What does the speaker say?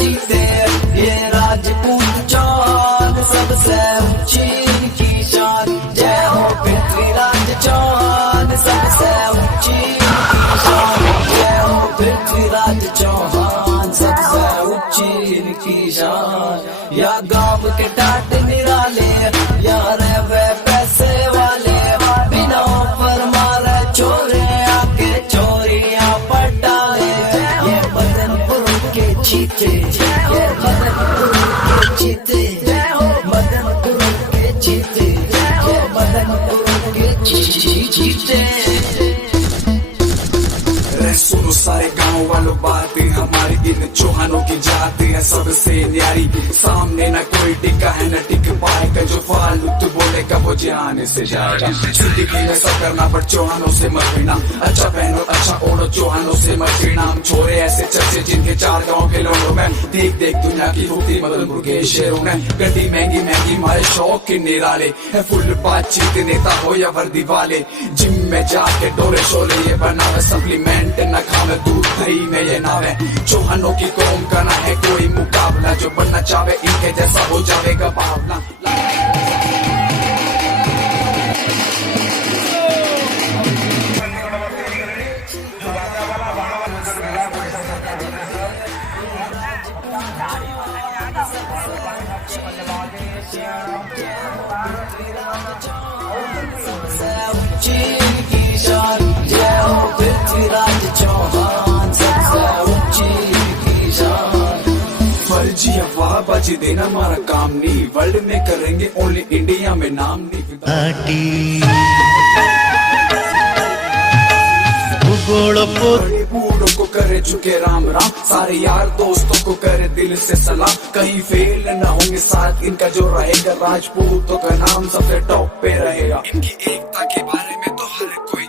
जीते ये राजपूत चौहान सबसे ऊंची इनकी शान। जय हो पृथ्वीराज चौहान सबसे ऊंची इनकी शान। जय हो पृथ्वीराज चौहान सबसे ऊंची इनकी शान। या गांव के टाट निराले या वे पैसे वाले बिना पर मारे चोरे आके चोरियां पटाले। ये मदनपुर के चीते ये मदनपुर के चीते मदनपुर के चीते ये मदनपुर के चीते। सुनो सारे गांव वालों बातें हमारी इन चौहानों की जाति है सबसे न्यारी। सामने न कोई टिका है न टिक पाएगा जो फालतू बोलेगा वो जाने से जाएगा। जिंदगी में सब करना पर चौहानों से मत पीना। अच्छा पहनो अच्छा ओढ़ो चौहानों से मत पीना। हम छोरे ऐसे चर्चे जिनके चार गाँव के लोगों में देख देख दुनिया की होती मदनपुर के शेरों में। गड्डी महंगी महंगी हमारे शौक के निराले है। फुल बातचीत नेता हो या वर्दी वाले जिम में जाके डोले शोले ये बनावे सप्लीमेंट न खावे दूध दही में ये नावे। चौहानों की कौम का ना है कोई मुकाबला जो बनना चाहे इनके जैसा हो जाएगा बावला। फर्जी अफवाह बाजी देना हमारा काम नहीं। वर्ल्ड में करेंगे ओनली इंडिया में नाम नहीं। बड़े बूढ़ों को करे चुके राम राम। सारे यार दोस्तों को करे दिल से सलाम। कहीं फेल न होंगे साथ इनका जो रहेगा। राजपूतों का नाम सबसे टॉप पे रहेगा। इनकी एकता के बारे में तो हर कोई